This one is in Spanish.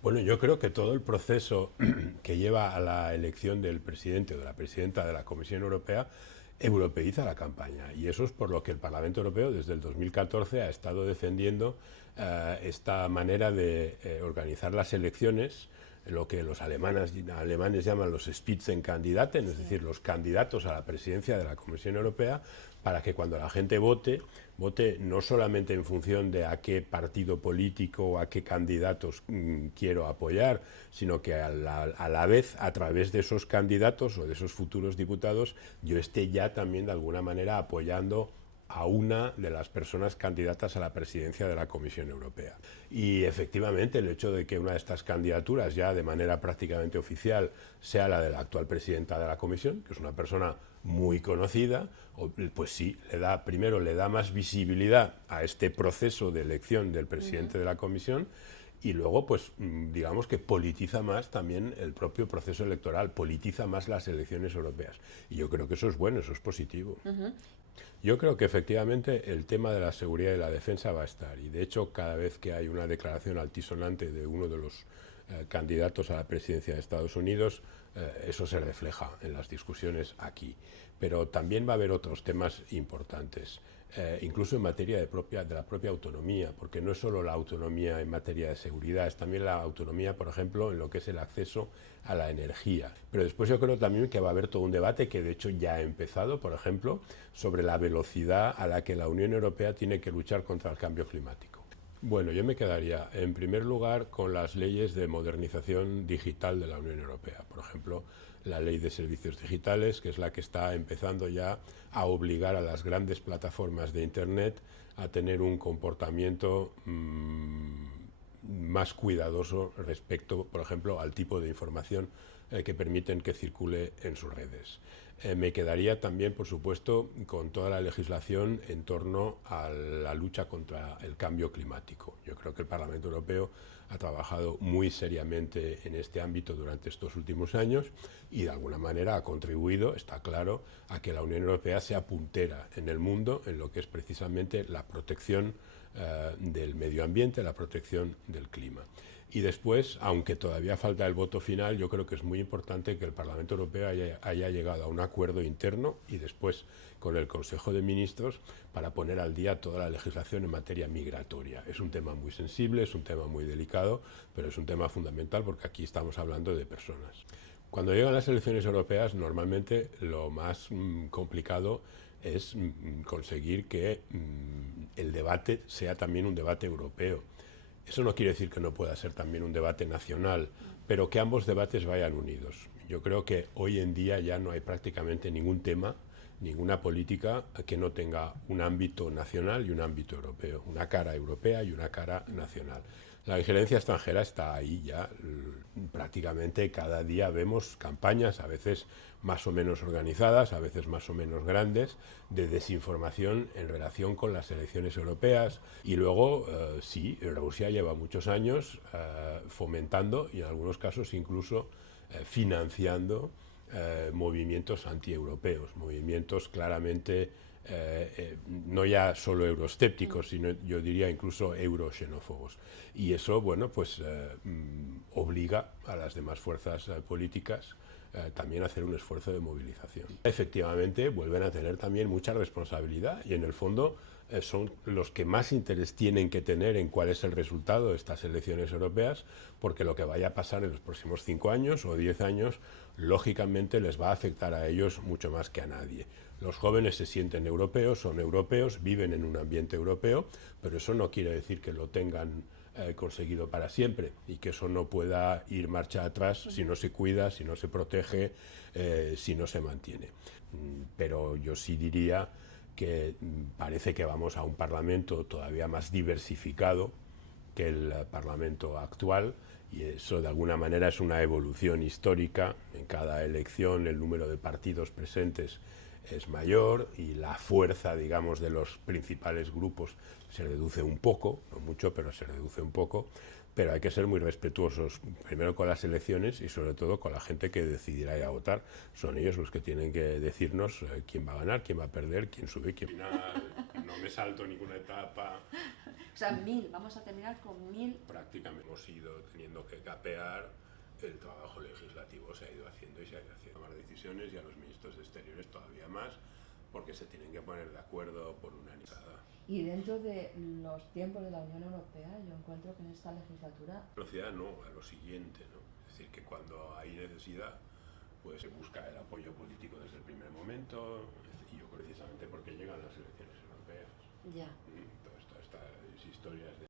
Bueno, yo creo que todo el proceso que lleva a la elección del presidente o de la presidenta de la Comisión Europea europeiza la campaña. Y eso es por lo que el Parlamento Europeo desde el 2014 ha estado defendiendo esta manera de organizar las elecciones, lo que los alemanes llaman los Spitzenkandidaten, es decir, los candidatos a la presidencia de la Comisión Europea, para que cuando la gente vote, vote no solamente en función de a qué partido político o a qué candidatos quiero apoyar, sino que a la vez, a través de esos candidatos o de esos futuros diputados, yo esté ya también de alguna manera apoyando a una de las personas candidatas a la presidencia de la Comisión Europea. Y efectivamente el hecho de que una de estas candidaturas ya de manera prácticamente oficial sea la de la actual presidenta de la Comisión, que es una persona muy conocida, pues sí, primero le da más visibilidad a este proceso de elección del presidente de la Comisión, y luego, pues, digamos que politiza más también el propio proceso electoral, politiza más las elecciones europeas. Y yo creo que eso es bueno, eso es positivo. Yo creo que efectivamente el tema de la seguridad y la defensa va a estar. Y de hecho, cada vez que hay una declaración altisonante de uno de los candidatos a la presidencia de Estados Unidos, eso se refleja en las discusiones aquí. Pero también va a haber otros temas importantes. Incluso en materia de la propia autonomía, porque no es solo la autonomía en materia de seguridad, es también la autonomía, por ejemplo, en lo que es el acceso a la energía. Pero después yo creo también que va a haber todo un debate que de hecho ya ha empezado, por ejemplo, sobre la velocidad a la que la Unión Europea tiene que luchar contra el cambio climático. Bueno, yo me quedaría en primer lugar con las leyes de modernización digital de la Unión Europea. Por ejemplo, la ley de servicios digitales, que es la que está empezando ya a obligar a las grandes plataformas de Internet a tener un comportamiento más cuidadoso respecto, por ejemplo, al tipo de información que permiten que circule en sus redes. Me quedaría también, por supuesto, con toda la legislación en torno a la lucha contra el cambio climático. Yo creo que el Parlamento Europeo ha trabajado muy seriamente en este ámbito durante estos últimos años y de alguna manera ha contribuido, está claro, a que la Unión Europea sea puntera en el mundo en lo que es precisamente la protección del medio ambiente, la protección del clima. Y después, aunque todavía falta el voto final, yo creo que es muy importante que el Parlamento Europeo haya llegado a un acuerdo interno y después con el Consejo de Ministros para poner al día toda la legislación en materia migratoria. Es un tema muy sensible, es un tema muy delicado, pero es un tema fundamental porque aquí estamos hablando de personas. Cuando llegan las elecciones europeas, normalmente lo más complicado es conseguir que el debate sea también un debate europeo. Eso no quiere decir que no pueda ser también un debate nacional, pero que ambos debates vayan unidos. Yo creo que hoy en día ya no hay prácticamente ningún tema, ninguna política que no tenga un ámbito nacional y un ámbito europeo, una cara europea y una cara nacional. La injerencia extranjera está ahí ya, prácticamente cada día vemos campañas, a veces más o menos organizadas, a veces más o menos grandes, de desinformación en relación con las elecciones europeas. Y luego, sí, Rusia lleva muchos años fomentando y en algunos casos incluso financiando movimientos antieuropeos, movimientos claramente no ya solo euroescépticos, sino yo diría incluso euroxenófobos. Y eso, bueno, pues obliga a las demás fuerzas políticas también a hacer un esfuerzo de movilización. Efectivamente, vuelven a tener también mucha responsabilidad y en el fondo son los que más interés tienen que tener en cuál es el resultado de estas elecciones europeas, porque lo que vaya a pasar en los próximos 5 años o 10 años, lógicamente les va a afectar a ellos mucho más que a nadie. Los jóvenes se sienten europeos, son europeos, viven en un ambiente europeo, pero eso no quiere decir que lo tengan conseguido para siempre y que eso no pueda ir marcha atrás si no se cuida, si no se protege, si no se mantiene. Pero yo sí diría que parece que vamos a un Parlamento todavía más diversificado que el Parlamento actual, y eso de alguna manera es una evolución histórica. En cada elección el número de partidos presentes es mayor y la fuerza, digamos, de los principales grupos se reduce un poco, no mucho, pero se reduce un poco. Pero hay que ser muy respetuosos, primero con las elecciones y sobre todo con la gente que decidirá ir a votar. Son ellos los que tienen que decirnos quién va a ganar, quién va a perder, quién sube, quién... No me salto ninguna etapa. sea, 1000, vamos a terminar con 1000. Prácticamente hemos ido teniendo que capear el trabajo legislativo, se ha ido haciendo y se ha ido haciendo. Tomar decisiones, y a los ministros de Exteriores todavía más, porque se tienen que poner de acuerdo por unanimidad. Y dentro de los tiempos de la Unión Europea, yo encuentro que en esta legislatura... Velocidad no, a lo siguiente, ¿no? Es decir, que cuando hay necesidad, pues se busca el apoyo político desde el primer momento, y yo precisamente porque llegan las elecciones europeas. Ya. Todas estas historias de